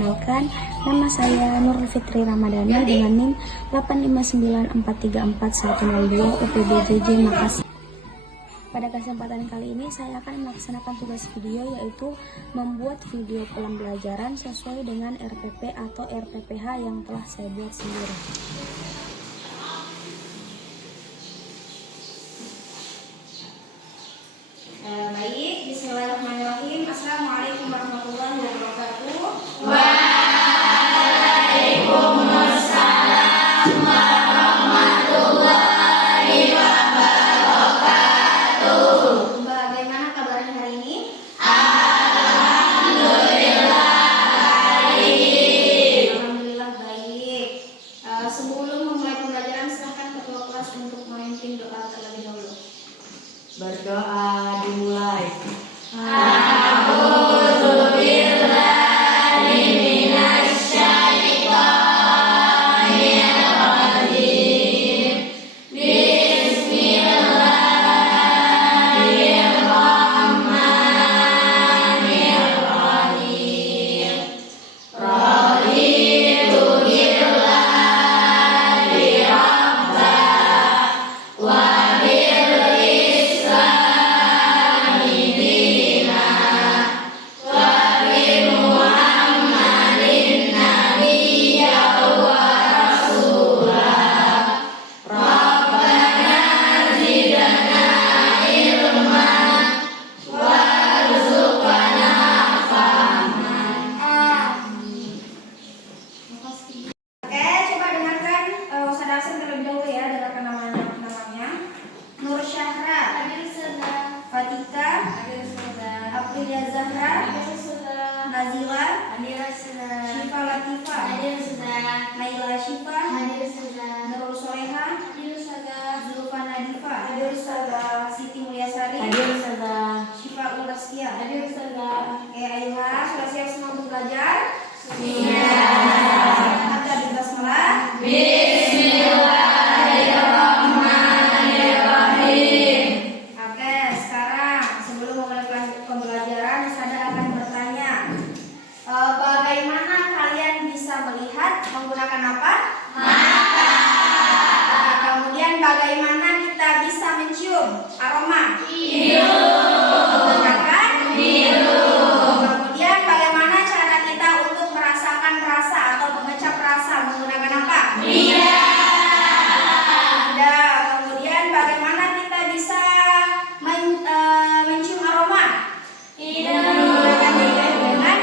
Perkenalkan, nama saya Nur Fitri Ramadhani dengan NIM 859434102 UPBJJ Makassar. Pada kesempatan kali ini saya akan melaksanakan tugas video, yaitu membuat video pembelajaran sesuai dengan RPP atau RPPH yang telah saya buat sendiri. Baik, bismillahirrahmanirrahim. Assalamualaikum warahmatullahi wabarakatuh. Waalaikumsalam warahmatullahi wabarakatuh. Bagaimana kabarnya hari ini? Alhamdulillah baik. Alhamdulillah baik. Sebelum memulai pembelajaran, silakan ketua kelas untuk memimpin doa terlebih dahulu. Berdoa dimulai. Menggunakan apa? Mata. Kemudian bagaimana kita bisa mencium aroma? Menggunakan hidung. Kemudian bagaimana cara kita untuk merasakan rasa atau mengecap rasa? Menggunakan apa? Lidah. Kemudian bagaimana kita bisa mencium aroma? Menggunakan hidung.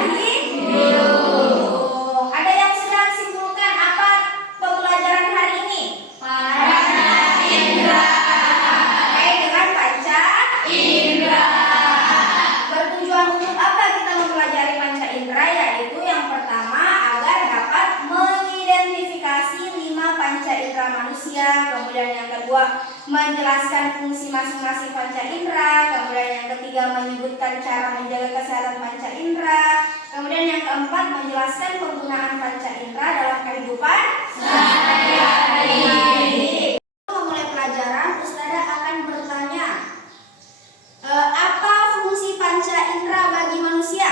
Kemudian yang kedua, menjelaskan fungsi masing-masing panca indera. Kemudian yang ketiga, menyebutkan cara menjaga kesehatan panca indera. Kemudian yang keempat, menjelaskan penggunaan panca indera dalam kehidupan sehari-hari. Memulai pelajaran, Ustazah akan bertanya, apa fungsi panca indera bagi manusia?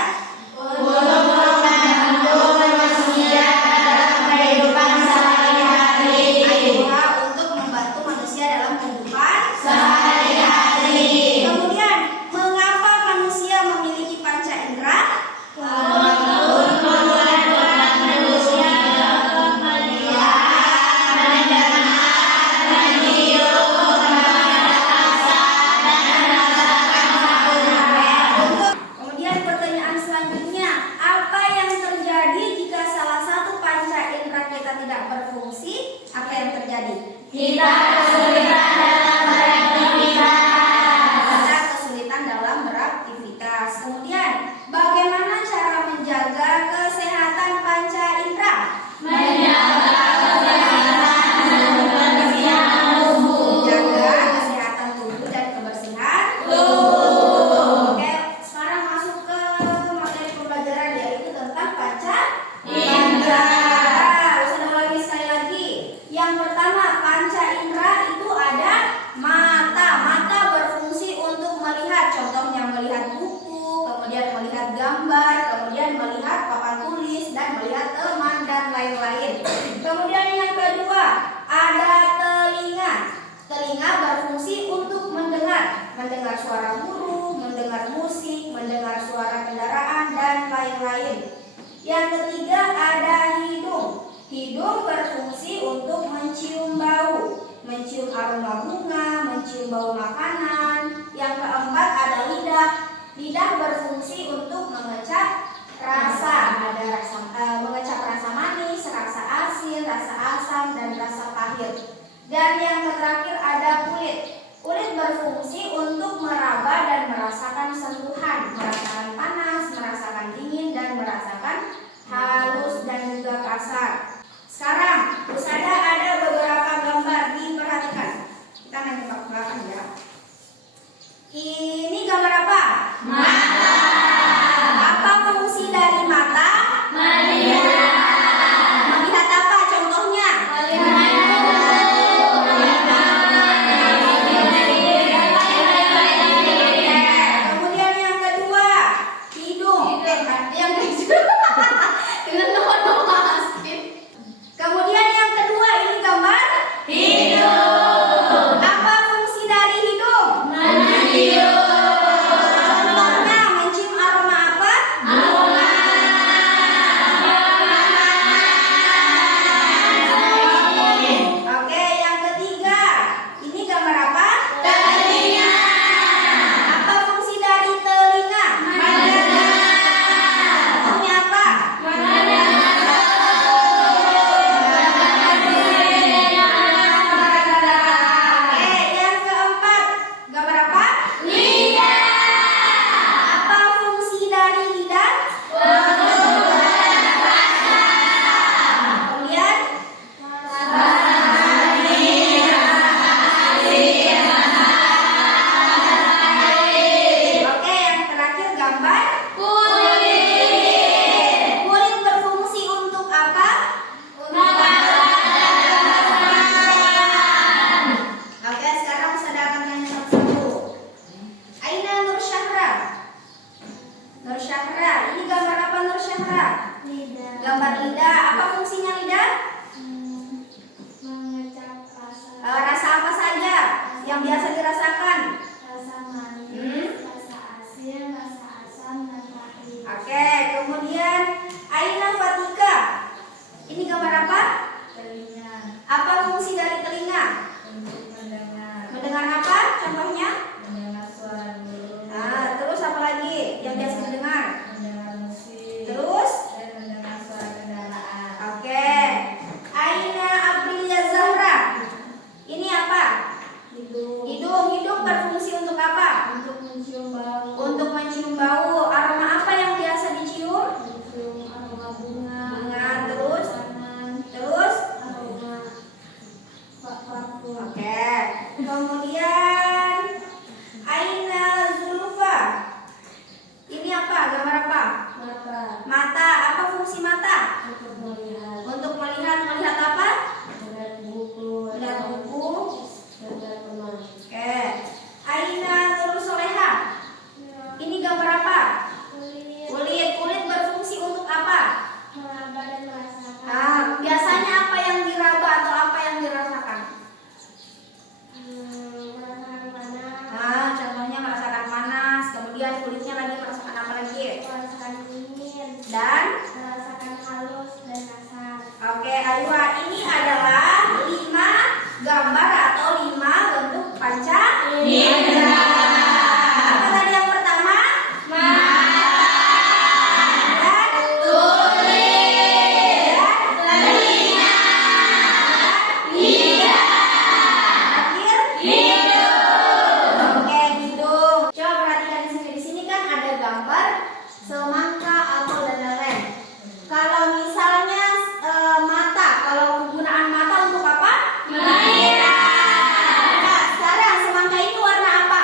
aroma bunga, mencium bau makanan. Yang keempat ada lidah. Lidah berfungsi untuk mengecap rasa. Ada rasa mengecap rasa manis, rasa asin, rasa asam, dan rasa pahit. Dan yang terakhir ada kulit. Kulit berfungsi untuk meraba dan merasakan sentuhan, merasakan panas, merasakan dingin, dan merasakan halus dan juga kasar. Sekarang, Usada ada beberapa gambar, diperhatikan. Kita nanti ke belakang ya. Ini gambar apa? Mata. Apa fungsi dari mata? Melihat. Melihat apa contohnya? Kemudian yang kedua, hidung. Yang Kemudian yang kedua, ini gambar Hidung. apa fungsi dari hidung? Mencium. Contohnya mencium aroma apa? Aroma. Oke, yang ketiga, ini gambar apa? Telinga. Apa fungsi dari telinga? Mendengar. Contohnya apa? Oke, yang keempat, gambar apa? Lidah. Apa fungsi dari lidah? Kemudian oke, yang terakhir gambar Kulit. kulit berfungsi untuk apa? Oke, sekarang saya akan tanya satu-satu. Aina Nur Syahra. Nur Syahra, ini gambar apa Nur Syahra? Gambar lidah. Apa fungsinya lidah? Mengecap rasa, Rasa apa saja yang biasa dirasakan? rasa manis, Hmm? rasa asin, rasa asam, dan pahit. Oke, kemudian Aina Fatika. Ini gambar apa? Telinga Apa fungsi dari telinga? untuk mendengar, Mendengar apa? Contohnya? mendengar suara burung, Terus apa lagi yang biasa didengar? mendengar musik, Terus? dan mendengar suara kendaraan. Oke. Aina Aprilia Zahra. Ini apa? Hidung berfungsi untuk apa? Untuk mencium bau, Untuk mencium bau. Aroma apa yang biasa dicium? mencium aroma bunga, Bunga, terus? makanan, Terus? aroma parfum. Oke. Kemudian Aina Zulfa. Ini apa? Gambar apa? Mata Mata. Apa fungsi mata? untuk melihat, Untuk melihat. Melihat apa? melihat buku, Melihat buku. melihat teman. Oke. Aina Nur Soleha. Ini gambar apa? Kulit. Kulit berfungsi untuk apa? Meraba dan merasakan. Biasanya apa yang diraba atau apa yang dirasakan? Merasakan panas, Contohnya merasakan panas. Kemudian kulitnya lagi merasakan apa lagi? merasakan dingin, Dan merasakan halus dan kasar. oke, Aywa, ini adalah 5 gambar atau 5 bentuk panca indera. Apa tadi yang pertama? Dan terakhir? Oke, hidung. Coba perhatikan di sini. Di sini kan ada gambar semangka, apel, dan lain-lain. Kalau misalnya mata, kalau penggunaan mata untuk apa? Nah, sekarang semangka ini warna apa?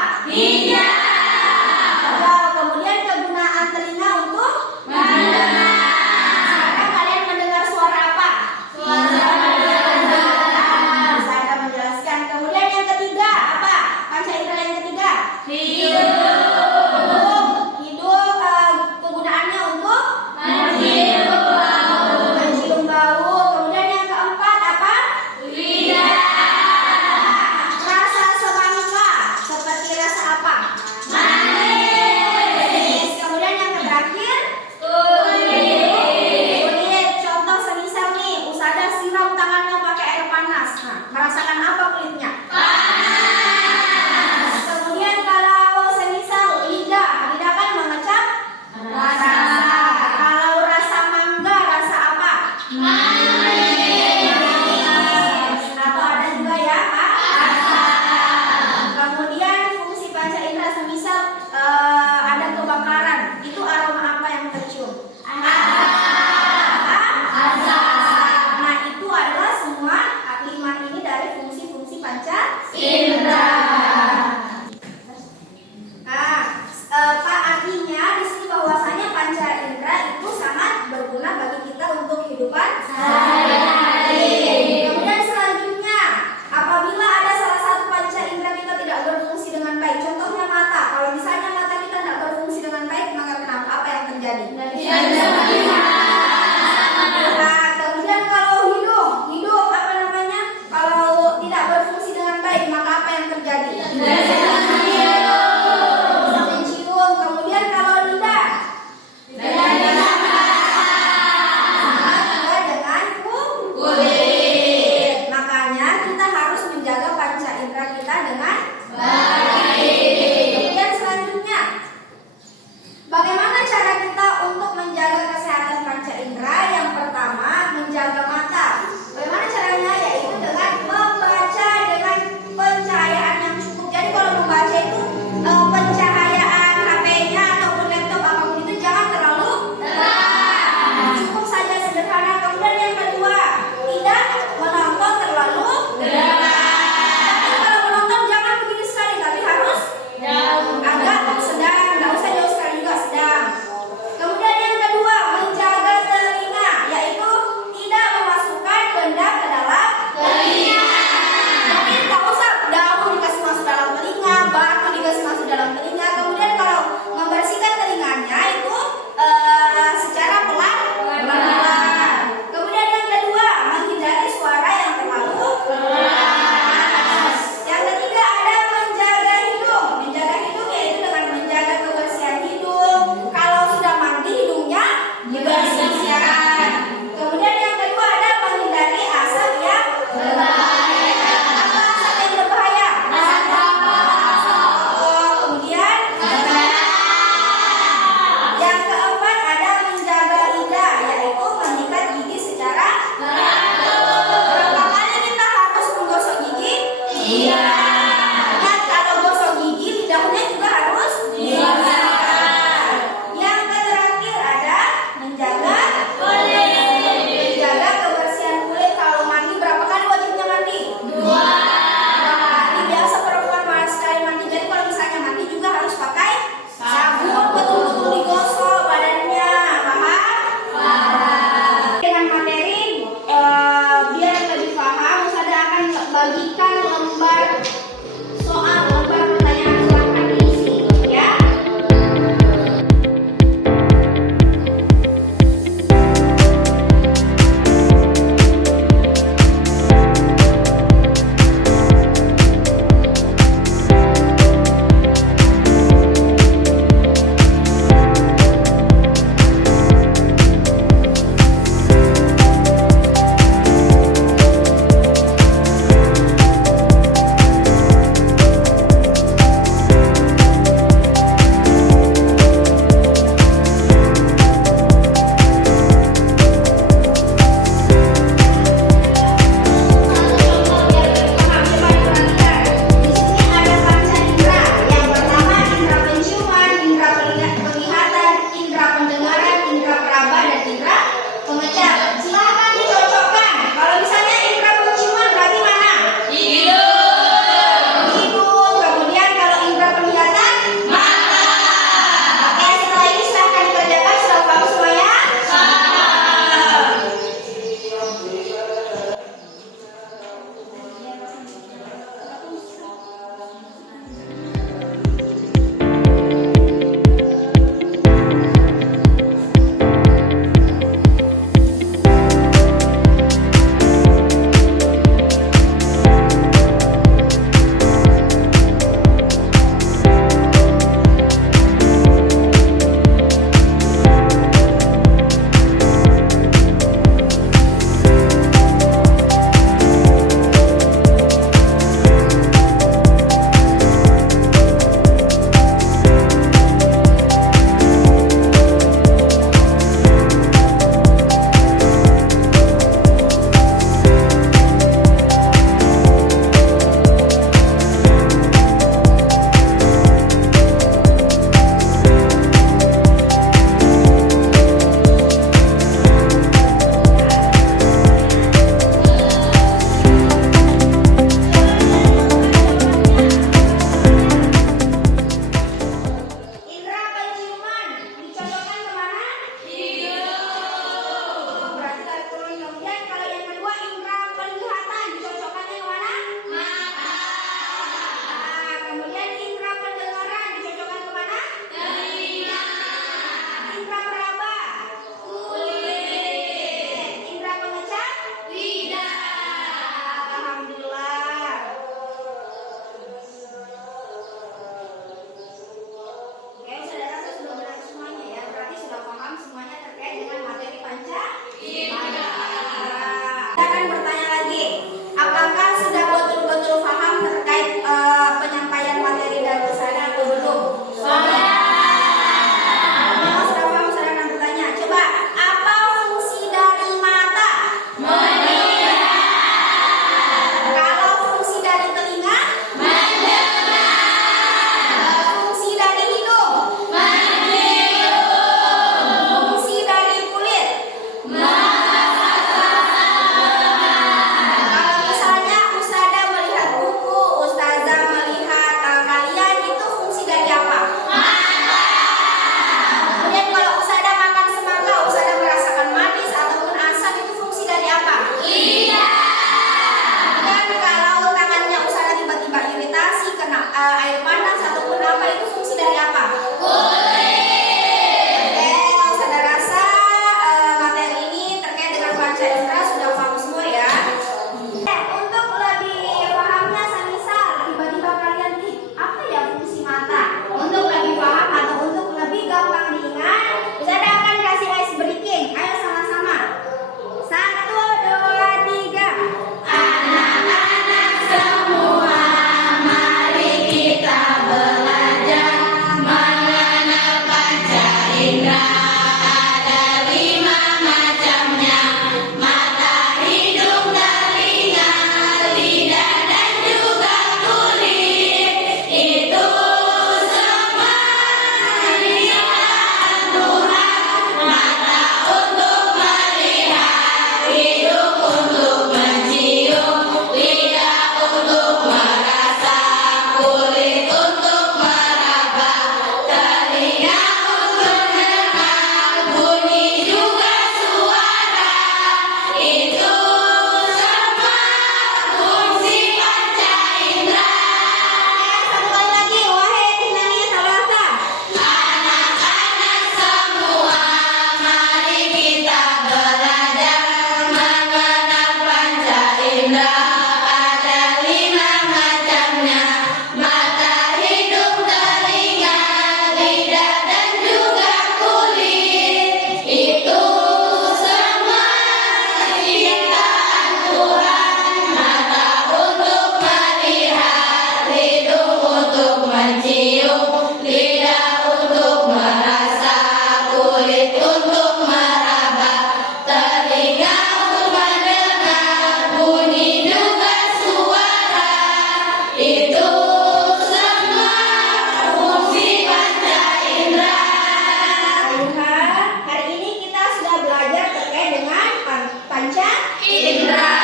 Iya. Ingat kalau gosok gigi lidahnya juga harus dibakar. Yang terakhir ada menjaga kebersihan kulit. Kalau mandi berapa kali wajibnya mandi? 2 kali. Biasa perempuan malas sekali mandi. Jadi kalau misalnya mandi juga harus pakai sabun, betul-betul digosok badannya. Paham? Dengan materi biar lebih paham, saya akan bagikan lembar soal, lembar pertanyaan, silahkan diisi ya. Mari kita belajar. Itu semua fungsi panca indera. Lihat, hari ini kita sudah belajar terkait dengan panca Indera.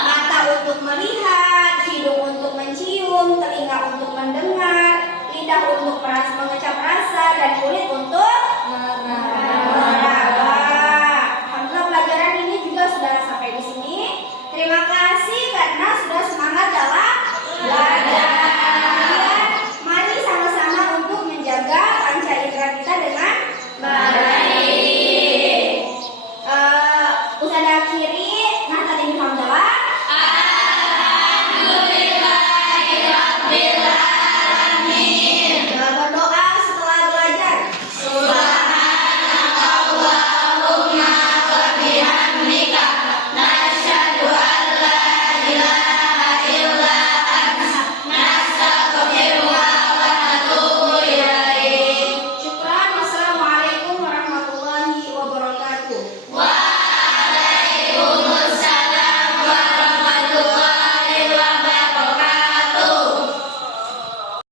mata untuk melihat, hidung untuk mencium, telinga untuk mendengar, lidah untuk mengecap rasa, dan kulit untuk